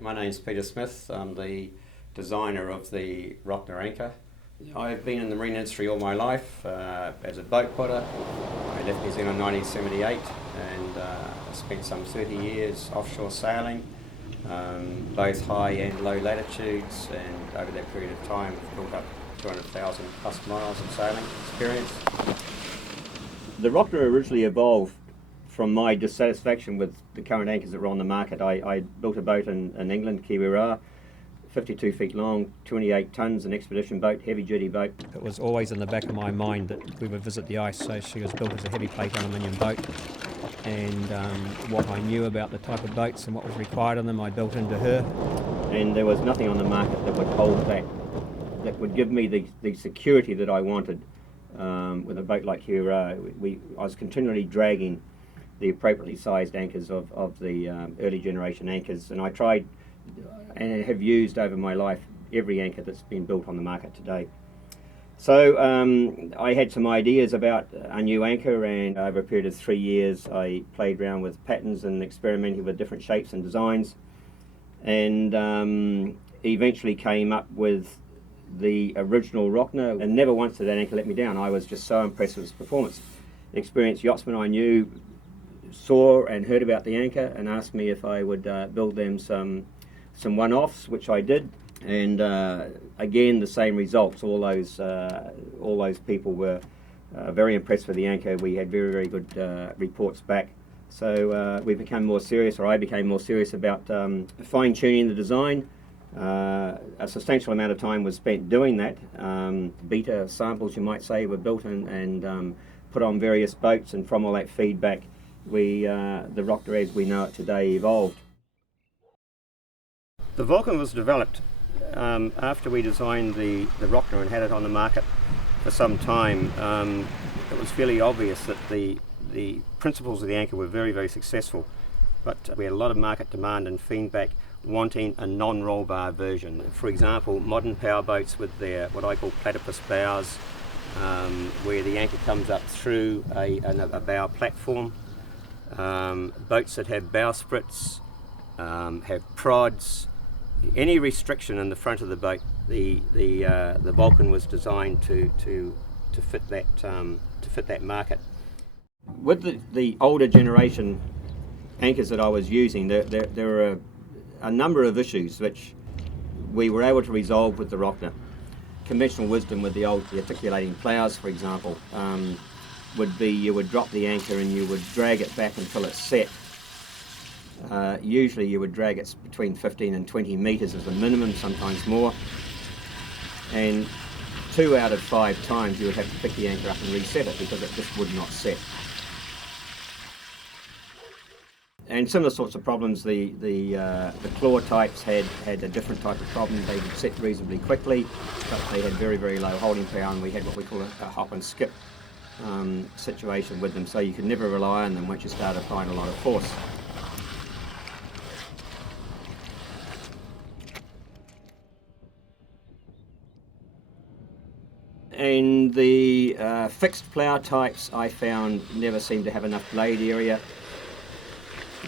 My name's Peter Smith. I'm the designer of the Rocna anchor. I've been in the marine industry all my life as a boat putter. I left New Zealand in 1978 and spent some 30 years offshore sailing, both high and low latitudes, and over that period of time I've built up 200,000 plus miles of sailing experience. The Rocna originally evolved from my dissatisfaction with the current anchors that were on the market. I built a boat in England, Kiwi, 52 feet long, 28 tonnes, an expedition boat, heavy duty boat. It was always in the back of my mind that we would visit the ice, so she was built as a heavy plate aluminium boat, and what I knew about the type of boats and what was required of them I built into her. And there was nothing on the market that would hold that would give me the security that I wanted with a boat like Kiwi. I was continually dragging the appropriately sized anchors of the early generation anchors, and I tried and have used over my life every anchor that's been built on the market today. So I had some ideas about a new anchor, and over a period of 3 years I played around with patterns and experimented with different shapes and designs, and eventually came up with the original Rocna, and never once did that anchor let me down. I was just so impressed with its performance. Experienced yachtsmen I knew saw and heard about the anchor and asked me if I would build them some one-offs, which I did, and again the same results. All those people were very impressed with the anchor. We had very, very good reports back. So we became more serious, or I became more serious about fine-tuning the design. A substantial amount of time was spent doing that. Beta samples, you might say, were built and put on various boats, and from all that feedback the Rocna as we know it today evolved. The Vulcan was developed after we designed the Rocna and had it on the market for some time. It was fairly obvious that the principles of the anchor were very, very successful, but we had a lot of market demand and feedback wanting a non-roll bar version. For example, modern powerboats with their what I call platypus bows, where the anchor comes up through a bow platform. Boats that have bowsprits, have prods. Any restriction in the front of the boat, the Vulcan was designed to fit that market. With the older generation anchors that I was using, there were a number of issues which we were able to resolve with the Rocna. Conventional wisdom with the articulating plows, for example, would be you would drop the anchor and you would drag it back until it's set. Usually you would drag it between 15 and 20 metres as a minimum, sometimes more, and 2 out of 5 times you would have to pick the anchor up and reset it because it just would not set. And similar sorts of problems, the claw types had a different type of problem. They would set reasonably quickly, but they had very, very low holding power, and we had what we call a hop and skip situation with them, so you could never rely on them once you start applying a lot of force. And the fixed plough types I found never seemed to have enough blade area.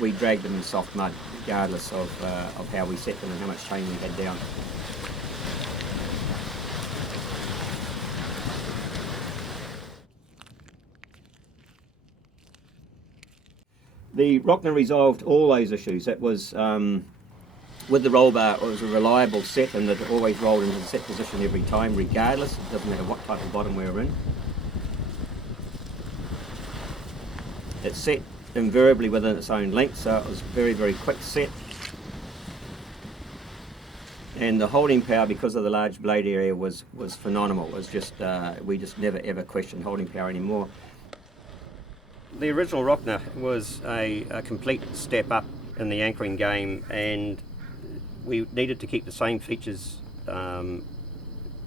We dragged them in soft mud regardless of how we set them and how much chain we had down. The Rocna resolved all those issues. It was, with the roll bar, it was a reliable set, and that it always rolled into the set position every time, regardless. It doesn't matter what type of bottom we were in. It set invariably within its own length, so it was very, very quick set. And the holding power, because of the large blade area, was phenomenal. It was just, we just never ever questioned holding power anymore. The original Rocna was a complete step up in the anchoring game, and we needed to keep the same features in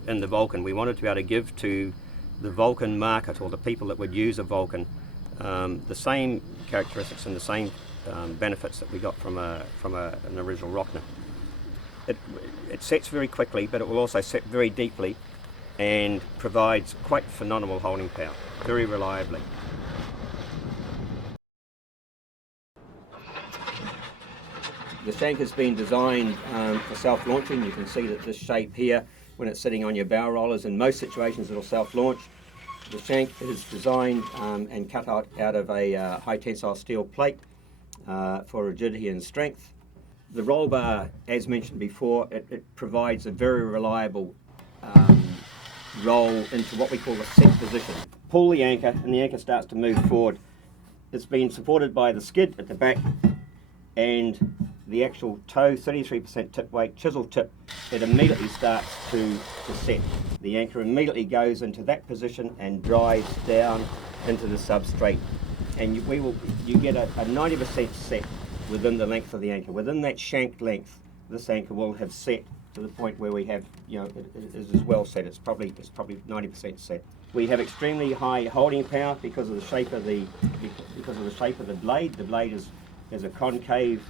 the Vulcan. We wanted to be able to give to the Vulcan market, or the people that would use a Vulcan, the same characteristics and the same benefits that we got from an original Rocna. It sets very quickly, but it will also set very deeply and provides quite phenomenal holding power, very reliably. The shank has been designed for self-launching. You can see that this shape here, when it's sitting on your bow rollers, in most situations it'll self-launch. The shank is designed and cut out of a high tensile steel plate for rigidity and strength. The roll bar, as mentioned before, it provides a very reliable roll into what we call a set position. Pull the anchor and the anchor starts to move forward. It's been supported by the skid at the back and the actual toe, 33% tip weight, chisel tip. It immediately starts to set. The anchor immediately goes into that position and drives down into the substrate, and you get a 90% set within the length of the anchor. Within that shank length, this anchor will have set to the point where we have, it is as well set. It's probably 90% set. We have extremely high holding power because of the shape of the blade. The blade is a concave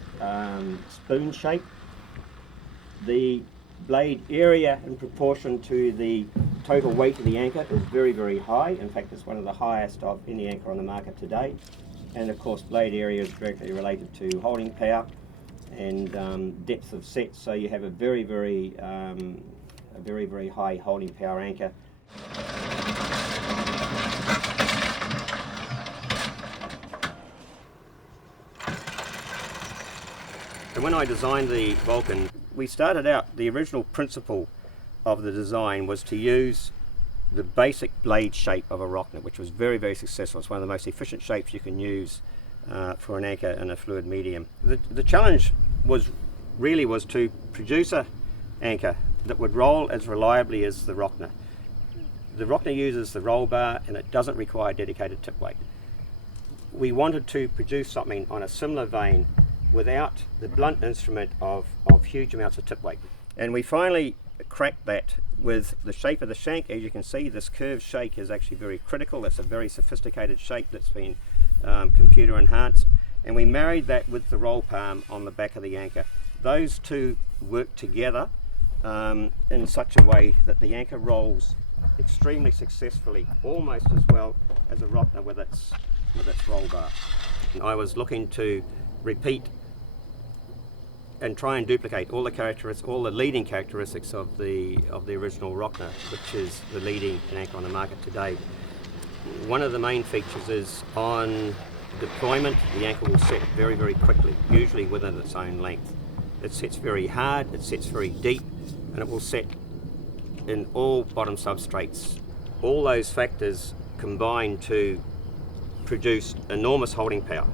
spoon shape. The blade area in proportion to the total weight of the anchor is very, very high. In fact, it's one of the highest of any anchor on the market today. And of course, blade area is directly related to holding power and depth of set. So you have a very, very high holding power anchor. And when I designed the Vulcan, we started out, the original principle of the design was to use the basic blade shape of a Rocna, which was very, very successful. It's one of the most efficient shapes you can use for an anchor in a fluid medium. The challenge was to produce an anchor that would roll as reliably as the Rocna. The Rocna uses the roll bar and it doesn't require dedicated tip weight. We wanted to produce something on a similar vein without the blunt instrument of huge amounts of tip weight. And we finally cracked that with the shape of the shank. As you can see, this curved shape is actually very critical. It's a very sophisticated shape that's been computer enhanced. And we married that with the roll palm on the back of the anchor. Those two work together in such a way that the anchor rolls extremely successfully, almost as well as a Rocna with its roll bar. And I was looking to repeat and try and duplicate all the leading characteristics of the original Rocna, which is the leading anchor on the market today. One of the main features is on deployment, the anchor will set very, very quickly, usually within its own length. It sets very hard, it sets very deep, and it will set in all bottom substrates. All those factors combine to produce enormous holding power.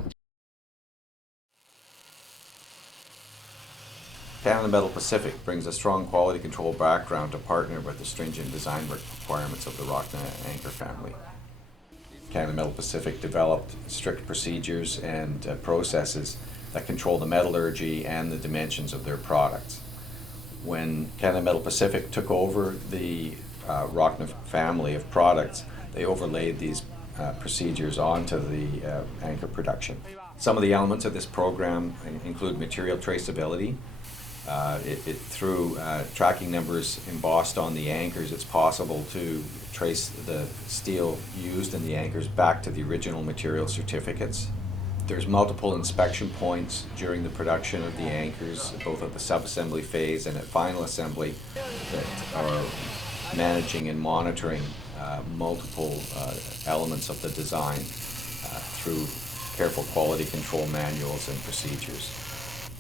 Canada Metal Pacific brings a strong quality control background to partner with the stringent design requirements of the Rocna anchor family. Canada Metal Pacific developed strict procedures and processes that control the metallurgy and the dimensions of their products. When Canada Metal Pacific took over the Rocna family of products, they overlaid these procedures onto the anchor production. Some of the elements of this program include material traceability. Through tracking numbers embossed on the anchors, it's possible to trace the steel used in the anchors back to the original material certificates. There's multiple inspection points during the production of the anchors, both at the sub-assembly phase and at final assembly, that are managing and monitoring multiple elements of the design through careful quality control manuals and procedures.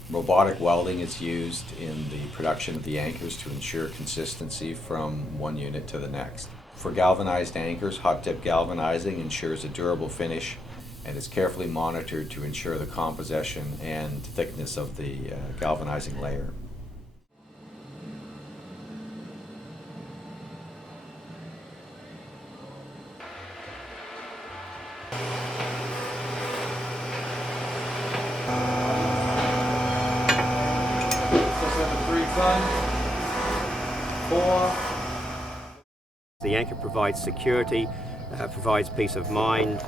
Robotic welding is used in the production of the anchors to ensure consistency from one unit to the next. For galvanized anchors, hot dip galvanizing ensures a durable finish and is carefully monitored to ensure the composition and thickness of the galvanizing layer. The anchor provides security, provides peace of mind.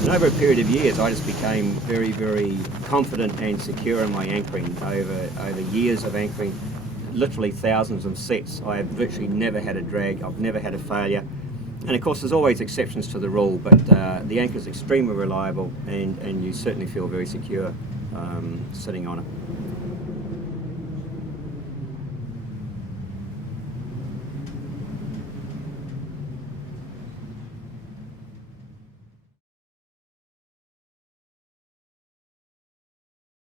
And over a period of years, I just became very, very confident and secure in my anchoring over years of anchoring, literally thousands of sets. I have virtually never had a drag, I've never had a failure. And of course there's always exceptions to the rule, but the anchor is extremely reliable and you certainly feel very secure sitting on it.